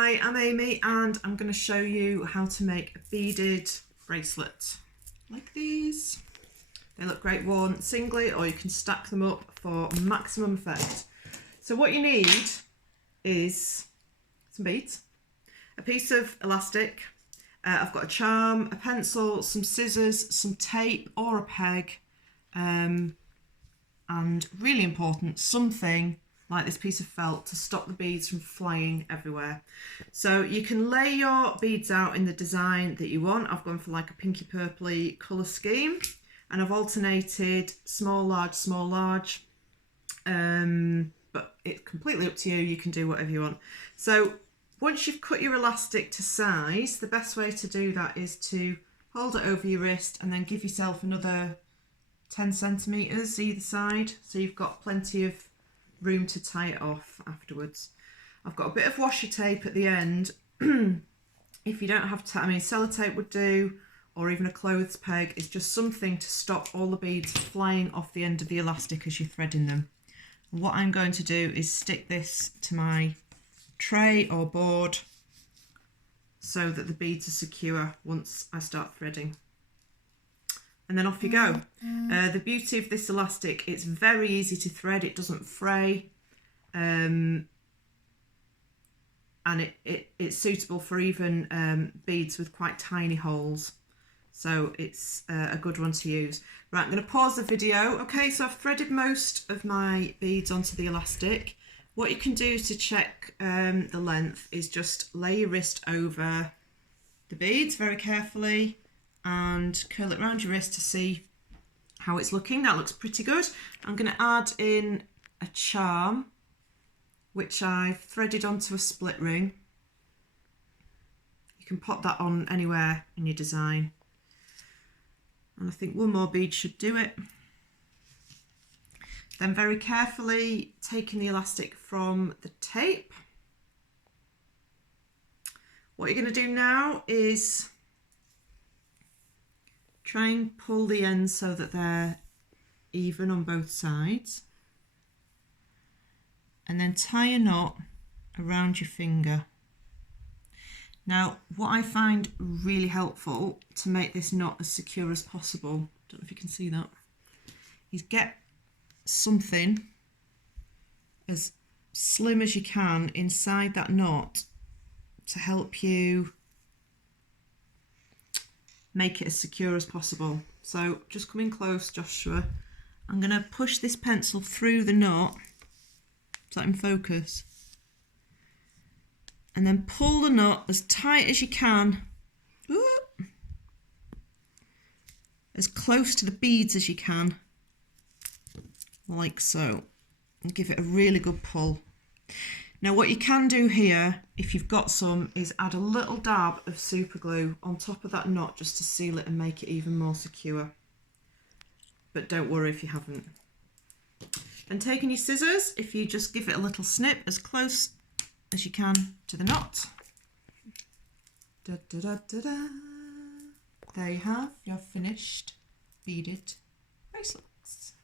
Hi, I'm Amy and I'm going to show you how to make a beaded bracelet like these. They look great worn singly, or you can stack them up for maximum effect. So what you need is some beads, a piece of elastic, I've got a charm, a pencil, some scissors, some tape or a peg, and really important, something like this piece of felt to stop the beads from flying everywhere. So you can lay your beads out in the design that you want. I've gone for like a pinky purpley colour scheme, and I've alternated small, large, but it's completely up to you. You can do whatever you want. So once you've cut your elastic to size, the best way to do that is to hold it over your wrist and then give yourself another 10 centimetres either side, so you've got plenty of room to tie it off afterwards. I've got a bit of washi tape at the end. If you don't have I mean, sellotape would do, or even a clothes peg. Is just something to stop all the beads flying off the end of the elastic as you're threading them. And what I'm going to do is stick this to my tray or board so that the beads are secure once I start threading. And then off you go. The beauty of this elastic, it's very easy to thread, it doesn't fray, and it's suitable for even beads with quite tiny holes. So it's a good one to use. Right, I'm going to pause the video. Okay, so I've threaded most of my beads onto the elastic. What you can do to check the length is just lay your wrist over the beads very carefully and curl it around your wrist to see how it's looking. That looks pretty good. I'm going to add in a charm, which I've threaded onto a split ring. You can pop that on anywhere in your design. And I think one more bead should do it. Then very carefully taking the elastic from the tape. What you're going to do now is try and pull the ends so that they're even on both sides, and then tie a knot around your finger. Now, what I find really helpful to make this knot as secure as possible, don't know if you can see that, is get something as slim as you can inside that knot to help you make it as secure as possible. So just come in close, Joshua. I'm going to push this pencil through the knot. Is that in focus? And then pull the knot as tight as you can. Ooh. As close to the beads as you can. Like so. And give it a really good pull. Now what you can do here, if you've got some, is add a little dab of super glue on top of that knot just to seal it and make it even more secure. But don't worry if you haven't. And taking your scissors, if you just give it a little snip as close as you can to the knot. Da, da, da, da, da. There you have your finished beaded bracelets.